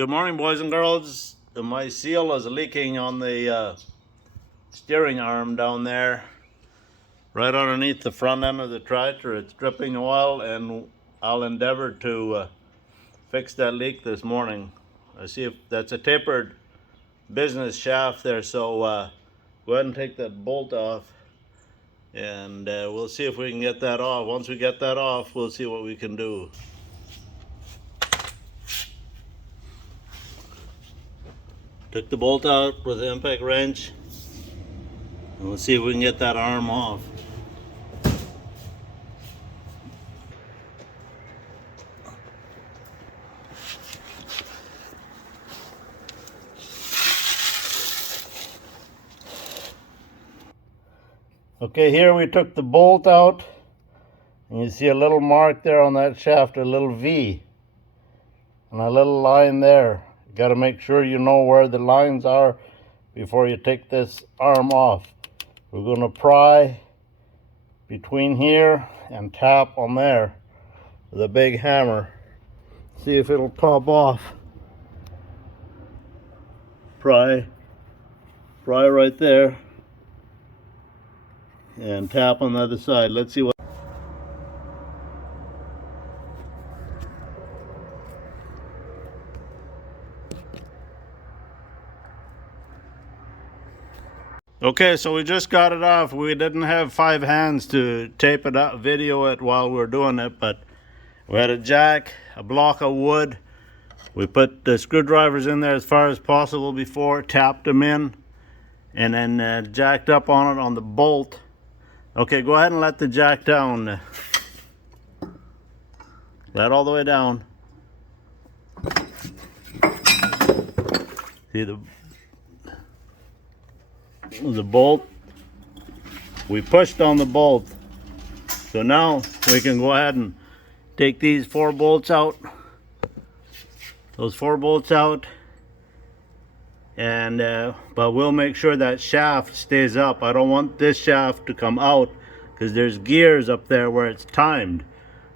Good morning, boys and girls. My seal is leaking on the steering arm down there, right underneath the front end of the tractor. It's dripping oil, and I'll endeavor to fix that leak this morning. I see if that's a tapered business shaft there, so go ahead and take that bolt off, and we'll see if we can get that off. Once we get that off, we'll see what we can do. Took the bolt out with the impact wrench, and we'll see if we can get that arm off. Okay, here we took the bolt out, and you see a little mark there on that shaft, a little V, and a little line there. You got to make sure you know where the lines are before you take this arm off. We're going to pry between here and tap on there with a big hammer. See if it'll pop off. Pry right there, and tap on the other side. Let's see what. Okay, so we just got it off. We didn't have 5 hands to tape it up, video it while we were doing it, but we had a jack, a block of wood. We put the screwdrivers in there as far as possible before, tapped them in, and then jacked up on it on the bolt. Okay, go ahead and let the jack down. Let all the way down. See the bolt? We pushed on the bolt. So now we can go ahead and take these 4 bolts out. Those 4 bolts out. And but we'll make sure that shaft stays up. I don't want this shaft to come out because there's gears up there where it's timed.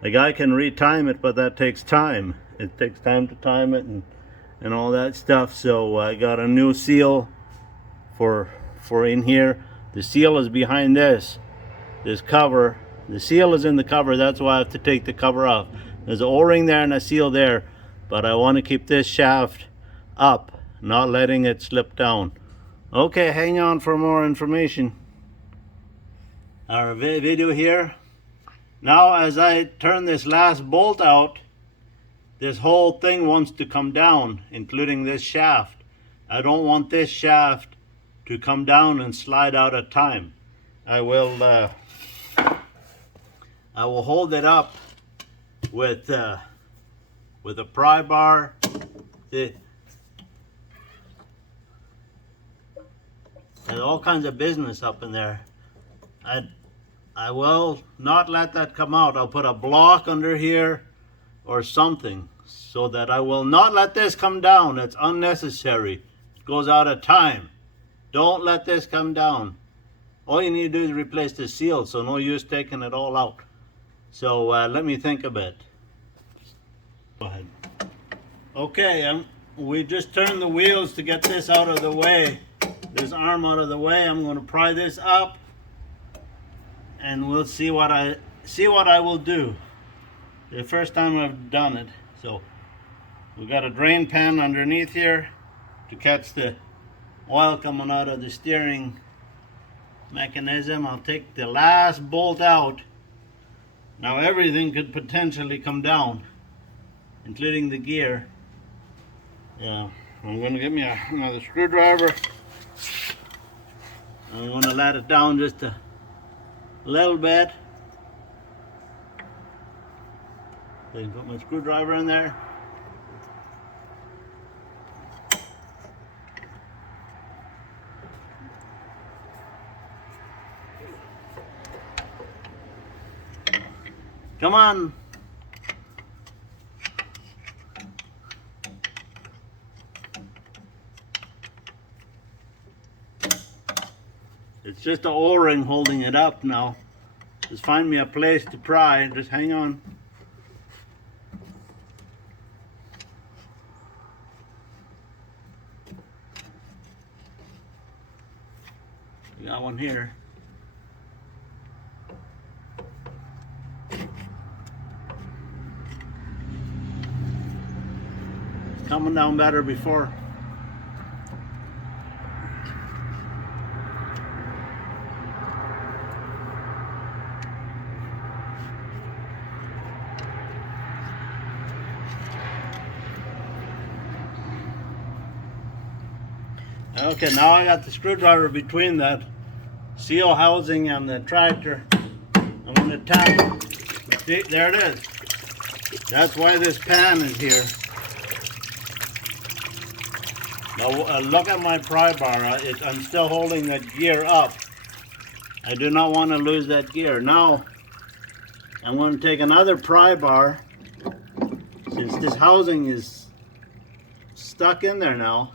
Like, I can retime it, but that takes time. It takes time to time it and all that stuff. So I got a new seal for in here. The seal is behind this cover. The seal is in the cover. That's why I have to take the cover off. There's an O-ring there and a seal there, but I want to keep this shaft up, not letting it slip down. Okay, hang on for more information. Our video here. Now, as I turn this last bolt out, this whole thing wants to come down, including this shaft. I don't want this shaft to come down and slide out of time. I will hold it up with a pry bar. There's all kinds of business up in there. I will not let that come out. I'll put a block under here or something so that I will not let this come down. It's unnecessary. It goes out of time. Don't let this come down. All you need to do is replace the seal, so no use taking it all out. So let me think a bit. Go ahead. Okay, we just turned the wheels to get this out of the way. This arm out of the way. I'm going to pry this up, and we'll see what I will do. The first time I've done it. So we got a drain pan underneath here to catch the oil coming out of the steering mechanism. I'll take the last bolt out. Now everything could potentially come down, including the gear. Yeah, I'm going to get me another screwdriver. I'm going to let it down just a little bit. Then put my screwdriver in there. Come on. It's just an O-ring holding it up now. Just find me a place to pry. Just hang on. We got one here. It's coming down better before. Okay, now I got the screwdriver between that seal housing and the tractor. I'm going to tap it. See, there it is. That's why this pan is here. Now look at my pry bar. I'm still holding that gear up. I do not want to lose that gear. Now I'm going to take another pry bar. Since this housing is stuck in there now,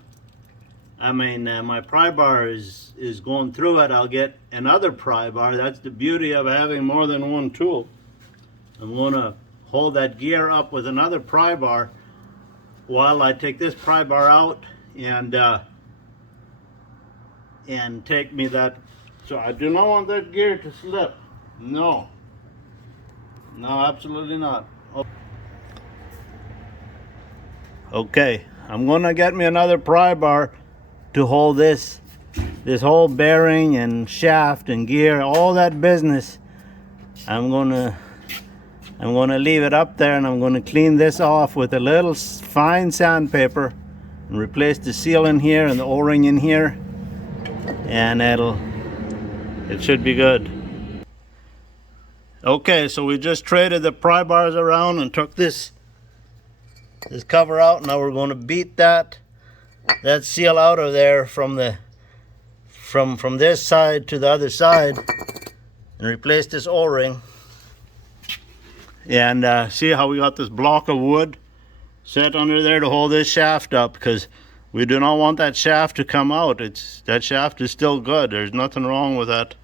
I mean, my pry bar is going through it. I'll get another pry bar. That's the beauty of having more than one tool. I'm going to hold that gear up with another pry bar while I take this pry bar out and take me that. So I do not want that gear to slip. No. No, absolutely not. Okay, I'm going to get me another pry bar to hold this whole bearing and shaft and gear, all that business. I'm gonna leave it up there, and I'm gonna clean this off with a little fine sandpaper and replace the seal in here and the O-ring in here, and it should be good. Okay, so we just traded the pry bars around and took this cover out. Now we're going to beat that seal out of there from this side to the other side and replace this O-ring. And see how we got this block of wood set under there to hold this shaft up, because we do not want that shaft to come out. That shaft is still good. There's nothing wrong with that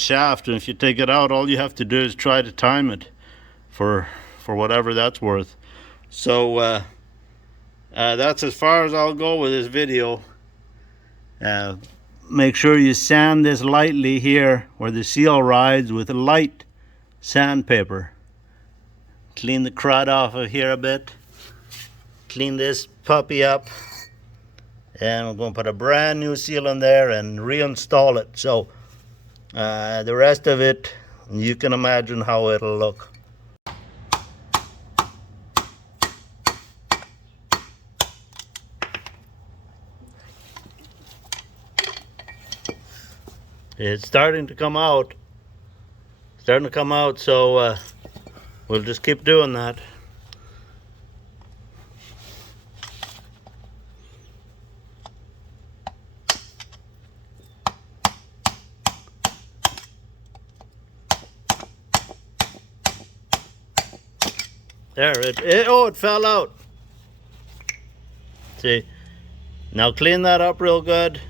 shaft, and if you take it out, all you have to do is try to time it for whatever that's worth. So that's as far as I'll go with this video. Make sure you sand this lightly here where the seal rides with a light sandpaper. Clean the crud off of here a bit. Clean this puppy up. And we're going to put a brand new seal in there and reinstall it. So the rest of it, you can imagine how it'll look. It's starting to come out. So we'll just keep doing that. There, it fell out. See, now clean that up real good.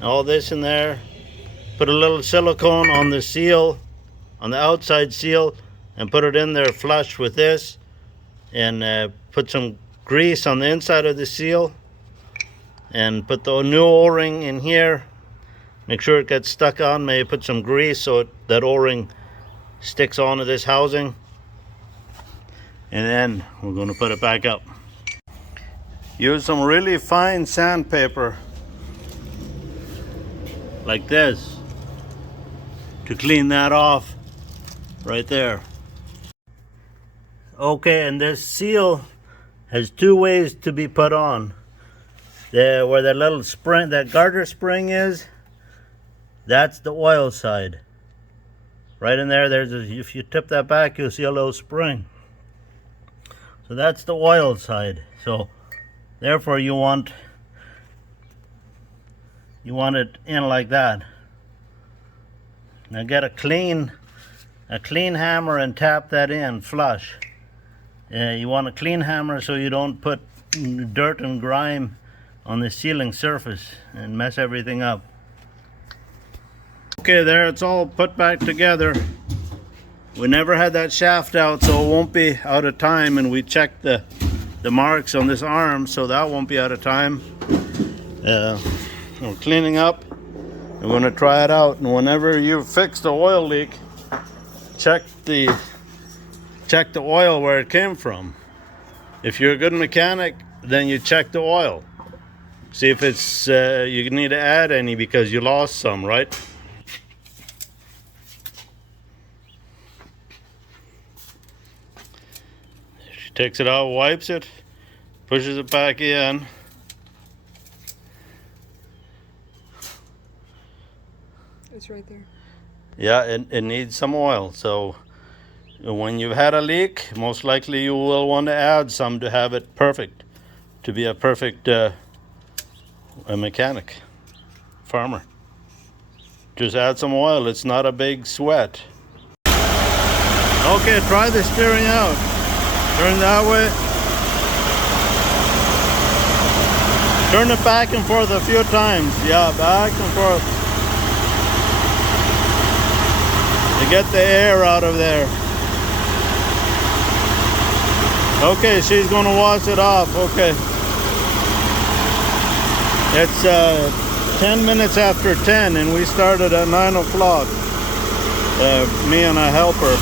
All this in there. Put a little silicone on the seal, on the outside seal, and put it in there flush with this. And put some grease on the inside of the seal. And put the new O-ring in here. Make sure it gets stuck on. Maybe put some grease so that O-ring sticks onto this housing. And then we're going to put it back up. Use some really fine sandpaper like this to clean that off right there. Okay, and this seal has two ways to be put on. Where that little spring, that garter spring is, that's the oil side. Right in there, if you tip that back, you'll see a little spring. So that's the oil side. So therefore you want it in like that. Now get a clean hammer and tap that in flush. You want a clean hammer so you don't put dirt and grime on the sealing surface and mess everything up. Okay, there, it's all put back together. We never had that shaft out, so it won't be out of time, and we checked the marks on this arm, so that won't be out of time. We're cleaning up I'm going to try it out, and whenever you fix the oil leak, check the oil where it came from. If you're a good mechanic, then you check the oil. See if it's you need to add any because you lost some, right? She takes it out, wipes it, pushes it back in. It's right there. Yeah, it needs some oil. So when you've had a leak, most likely you will want to add some to have it perfect, to be a perfect a mechanic, farmer. Just add some oil. It's not a big sweat. Okay, try the steering out. Turn that way. Turn it back and forth a few times. Yeah, back and forth. To get the air out of there. Okay, she's gonna wash it off. Okay. It's 10 minutes after 10 and we started at 9 o'clock. Me and a helper,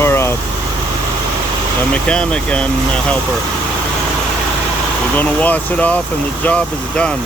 or a mechanic and a helper. We're gonna wash it off and the job is done.